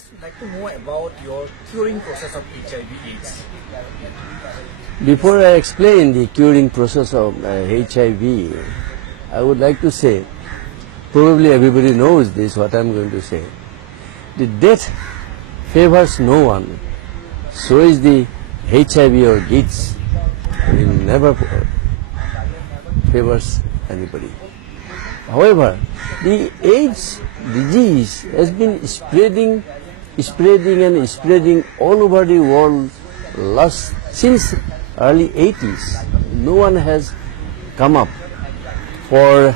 just like to know about your curing process of HIV/AIDS. Before I explain the curing process of HIV, I would like to say, probably everybody knows this, what I am going to say. The death favors no one, so is the HIV or AIDS. It never favors anybody. However, the AIDS disease has been spreading all over the world since early 80s. No one has come up for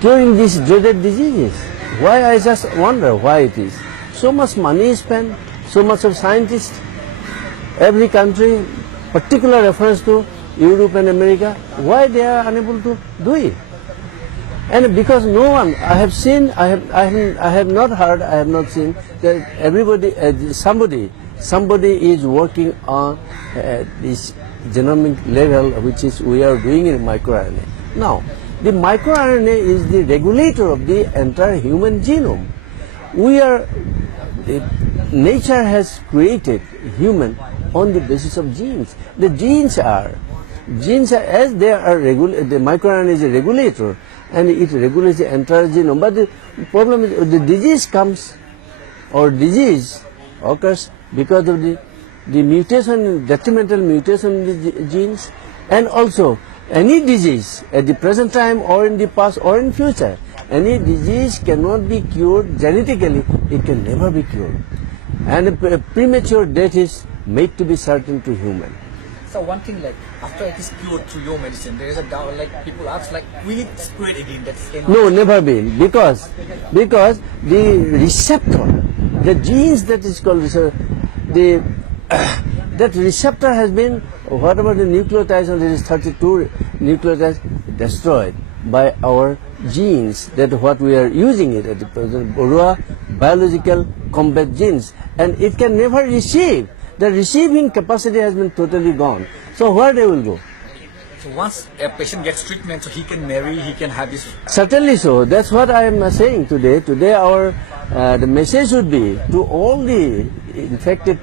curing these dreaded diseases. Why? I just wonder why it is. So much money is spent, so much of scientists, every country, particular reference to Europe and America, why they are unable to do it? And because no one, I have seen, I have not heard, I have not seen that everybody, somebody is working on this genomic level, which is we are doing in microRNA. Now, the microRNA is the regulator of the entire human genome. Nature has created human on the basis of genes. The genes are as they are the microRNA is a regulator, and it regulates the entire genome. But the problem is the disease comes, or disease occurs because of the mutation, detrimental mutation in the genes, and also any disease at the present time or in the past or in future, any disease cannot be cured genetically, it can never be cured. And premature death is made to be certain to human. So one thing, like after it is cured through your medicine, there is a doubt, like people ask, like will it spread again? No, never been, because the receptor, the genes that is called that receptor has been, whatever the nucleotides, and there is 32 nucleotides, destroyed by our genes, that what we are using it at the present, raw biological combat genes, and it can never receive. The receiving capacity has been totally gone. So where they will go? So once a patient gets treatment, so he can marry, he can have this. Certainly so. That's what I am saying today. Today our the message would be to all the infected,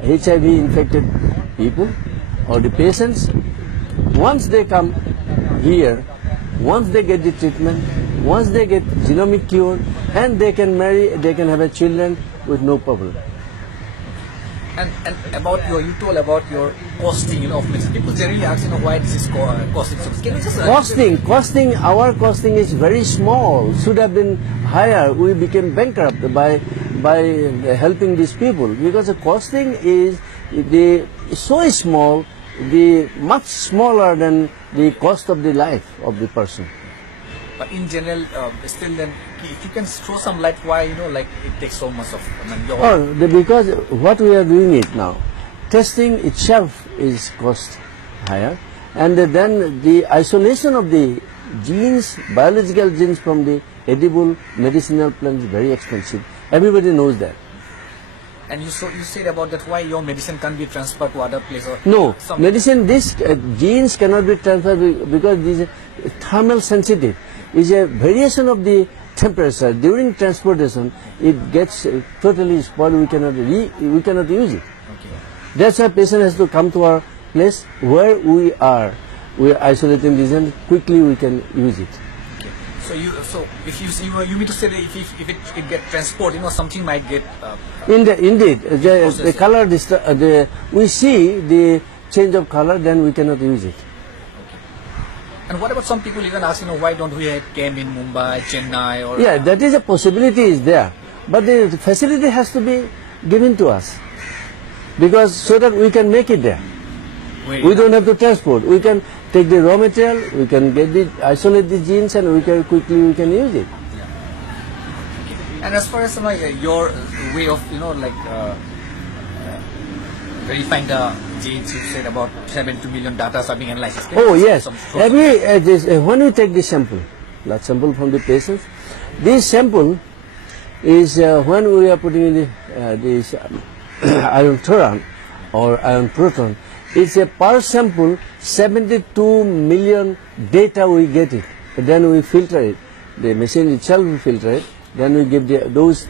HIV infected people or the patients, once they come here, once they get the treatment, once they get genomic cure, and they can marry, they can have a children with no problem. And about you told about your costing, of medicine. People generally ask, why this is costing. So can you just costing? Our costing is very small. Should have been higher. We became bankrupt by helping these people, because the costing is so small, much smaller than the cost of the life of the person. But in general, still then, if you can throw some light why, like it takes so much of because what we are doing it now, testing itself is cost higher, and then the isolation of the genes, biological genes from the edible medicinal plants is very expensive. Everybody knows that. And you said about that why your medicine can't be transferred to other places? No, medicine, these genes cannot be transferred because this is thermal sensitive. Is a variation of the temperature during transportation. It gets totally spoiled. We cannot use it. Okay. That's why patient has to come to our place where we are isolating this, and quickly we can use it. Okay. So if you mean to say that if it get transported, something might get. Indeed, the color, we see the change of color, then we cannot use it. And what about some people even ask, why don't we have camp in Mumbai, Chennai, or? Yeah, that is a possibility is there, but the facility has to be given to us, because so that we can make it there. We don't have to transport. We can take the raw material, we can isolate the genes, and we can use it. Yeah. Okay. And as far as your way of verifying the genes, you said about 72 million data are being analyzed. Oh yes, when we take the sample, blood sample from the patients, this sample is when we are putting in this iron thoron or iron proton, it's a per sample 72 million data we get it. Then we filter it. The machine itself will filter it. Then we give those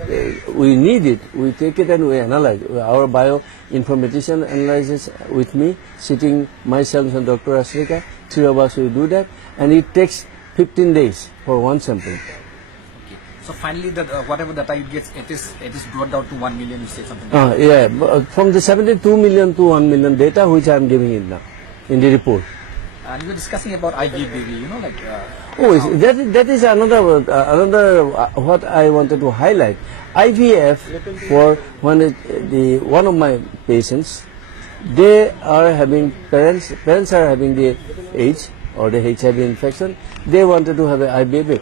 we need it. We take it and we analyze. Our bioinformatician analyzes with me, sitting myself and Dr. Asrika. 3 of us will do that, and it takes 15 days for one sample. Okay. So finally, that whatever data you get, it is brought down to 1 million. You say something. Yeah, from the 72 million to 1 million data, which I am giving it now in the report. And you were discussing about IVBB, you know, like. That is another what I wanted to highlight. IVF for one of my patients, they are having parents are having the AIDS or the HIV infection. They wanted to have an IVF.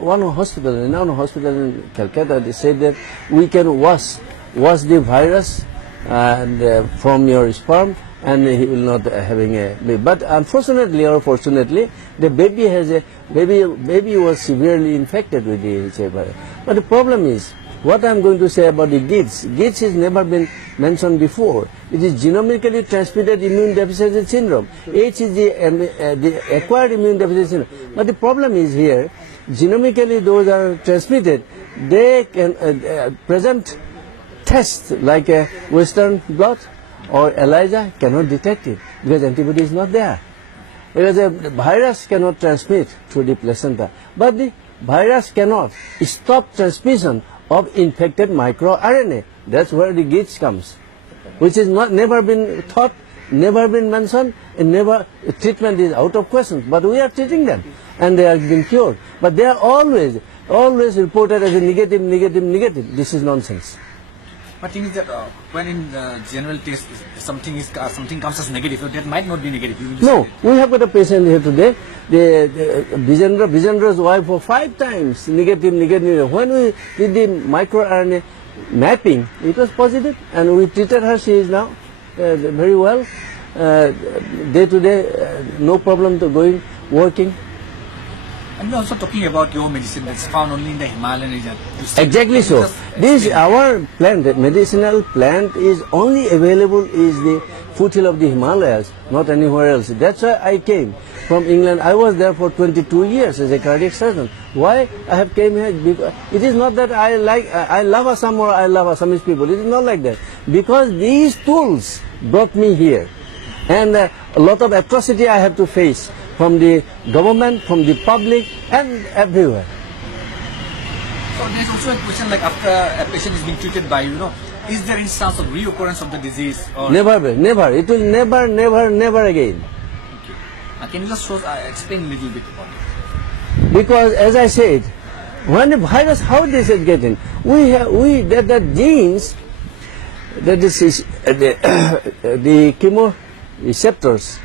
One hospital in Calcutta, they said that we can wash the virus and from your sperm, and he will not having a baby. But unfortunately or fortunately, the baby was severely infected with the HIV virus. But the problem is, what I am going to say about the GIDS. GIDS has never been mentioned before. It is genomically transmitted immune deficiency syndrome. H is the acquired immune deficiency syndrome. But the problem is here, genomically those are transmitted. They can present tests like a Western blot or ELISA cannot detect it because antibody is not there. Because the virus cannot transmit through the placenta, but the virus cannot stop transmission of infected microRNA. That's where the GIDS comes, which is never been thought, never been mentioned, and treatment is out of question. But we are treating them, and they are being cured. But they are always reported as a negative. This is nonsense. But thing is that when in general test something comes as negative, so that might not be negative. No, we have got a patient here today. The Vijendra's wife for 5 times negative. When we did the microRNA mapping, it was positive, and we treated her. She is now very well, day to day, no problem to working. And we're also talking about your medicine that's found only in the Himalayan region. Exactly so. Our plant, the medicinal plant, is only available is the foothill of the Himalayas, not anywhere else. That's why I came from England. I was there for 22 years as a cardiac surgeon. Why I have came here? Because it is not that I love Assam or I love Assamese people. It is not like that. Because these tools brought me here, and a lot of atrocity I have to face from the government, from the public, and everywhere. So there's also a question like after a patient is being treated by you, is there any chance of reoccurrence of the disease? Or Never. It will never again. Okay. Can you just explain a little bit about it? Because as I said, when the virus, how this is getting, the genes, that is the chemoreceptors,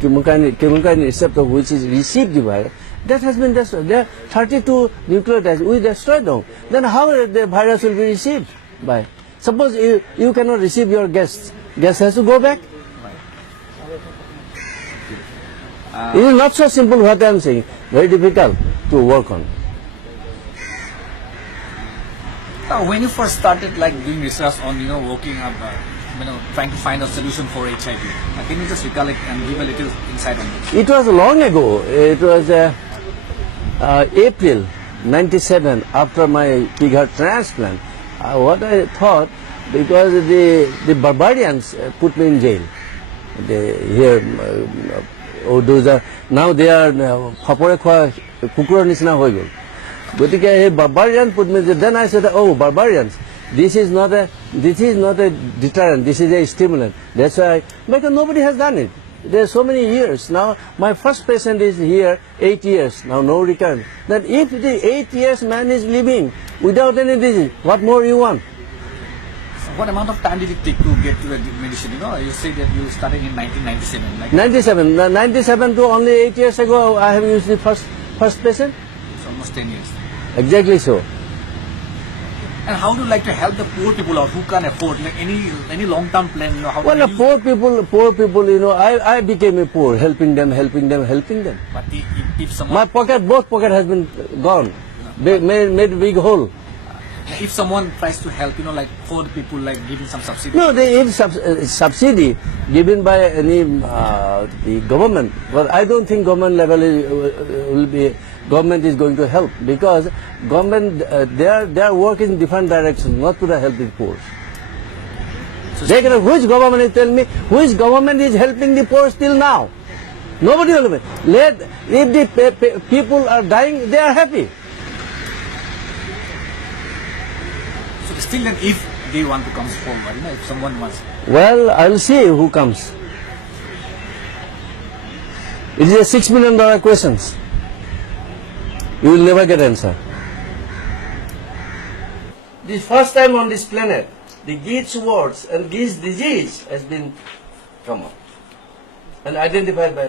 chemokine receptor which is received the virus, that has been destroyed. There are 32 nucleotides. We destroyed them. Then how the virus will be received by? Suppose you cannot receive your guests. Guest has to go back. It is not so simple what I am saying. Very difficult to work on. When you first started doing research on working up, trying to find a solution for HIV, can you just recollect and give a little insight on this? It was long ago. It was April 97 after my pig heart transplant. What I thought, because the barbarians put me in jail. Now they are khapore khwa kukurar nisna hoi gol. Gotike barbarian put me. Then I said, oh, barbarians. This is not a deterrent. This is a stimulant. That's why, because nobody has done it. There are so many years now. My first patient is here 8 years now, no recurrence. Then if the 8 years man is living without any disease, what more you want? So what amount of time did it take to get to the medicine? You say that you started in 1997. 97 to only 8 years ago, I have used the first patient. It's almost 10 years. Exactly so. And how do you like to help the poor people out who can't afford any long-term plan? How Well, poor people, I became a poor, helping them. But if someone, My both pocket has been gone, made a big hole. if someone tries to help, poor people, giving some subsidy. No, if subsidy given by any the government, but I don't think government level will be government is going to help, because government their work is in different directions, not to help the poor. Which government is, tell me, which government is helping the poor till now? Nobody will help. If the people are dying, they are happy. So still then, if they want to come forward, if someone wants. Well, I'll see who comes. It is a $6 million question. You will never get answer. The first time on this planet, the Gates words and Gates disease has been come up and identified by.